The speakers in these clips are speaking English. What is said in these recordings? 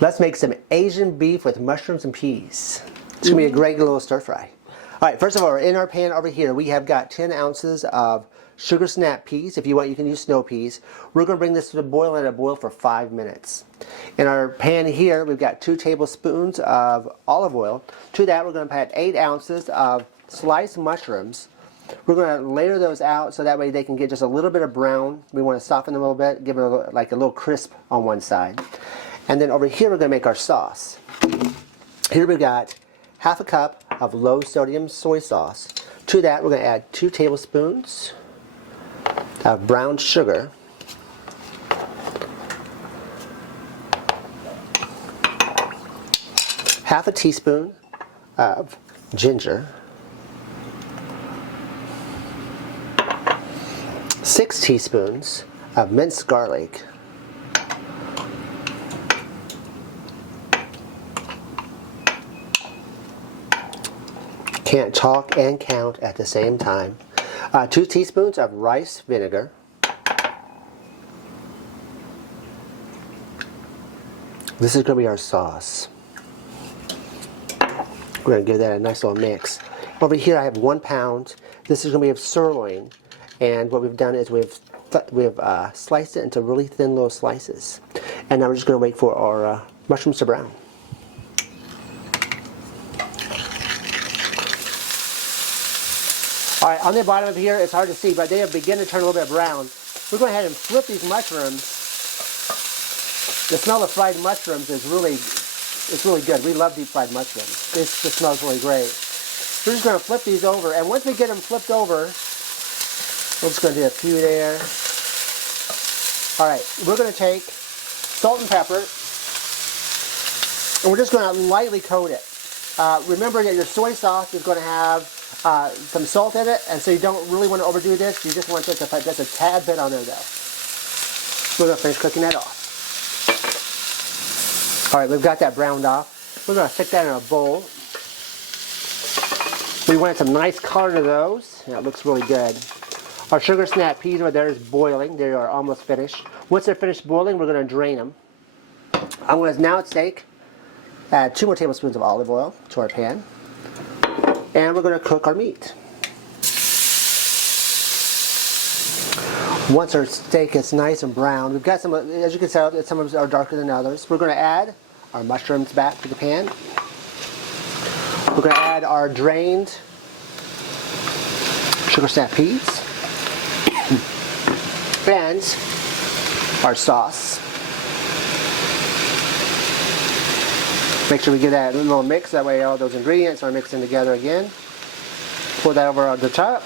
Let's make some Asian beef with mushrooms and peas. It's going to be a great little stir fry. All right, first of all, in our pan over here, we have got 10 ounces of sugar snap peas. If you want, you can use snow peas. We're going to bring this to the boil and let it boil for 5 minutes. In our pan here, we've got 2 tablespoons of olive oil. To that, we're going to add 8 ounces of sliced mushrooms. We're going to layer those out so that way they can get just a little bit of brown. We want to soften them a little bit, give it like a little crisp on one side. And then over here, we're going to make our sauce. Here we've got half a cup of low sodium soy sauce. To that, we're going to add 2 tablespoons of brown sugar, half a teaspoon of ginger, 6 teaspoons of minced garlic, can't talk and count at the same time, 2 teaspoons of rice vinegar, this is going to be our sauce. We're going to give that a nice little mix. Over here I have 1 pound. This is going to be of sirloin, and what we've done is we've sliced it into really thin little slices. And now we're just going to wait for our mushrooms to brown. All right, on the bottom of here, it's hard to see, but they have begun to turn a little bit brown. We're going to go ahead and flip these mushrooms. The smell of fried mushrooms is really good. We love deep fried mushrooms. This just smells really great. We're just going to flip these over, and once we get them flipped over, we're just going to do a few there. All right, we're going to take salt and pepper, and we're just going to lightly coat it. Remember that your soy sauce is going to have some salt in it, and so you don't really want to overdo this. You just want it to put just a tad bit on there, though. We're going to finish cooking that off. All right, we've got that browned off. We're going to stick that in a bowl. We want some nice color to those. That looks really good. Our sugar snap peas over there is boiling. They are almost finished. Once they're finished boiling, we're going to drain them. I'm going to now add 2 more tablespoons of olive oil to our pan. And we're going to cook our meat. Once our steak is nice and brown, we've got some, as you can tell, some of them are darker than others. We're going to add our mushrooms back to the pan. We're going to add our drained sugar snap peas and our sauce. Make sure we give that a little mix, that way all those ingredients are mixing together again. Pour that over the top.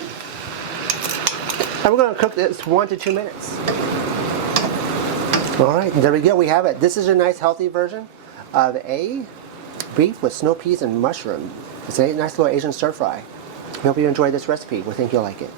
And we're going to cook this 1 to 2 minutes. All right, there we go, we have it. This is a nice healthy version of a beef with snow peas and mushroom. It's a nice little Asian stir fry. I hope you enjoyed this recipe. We think you'll like it.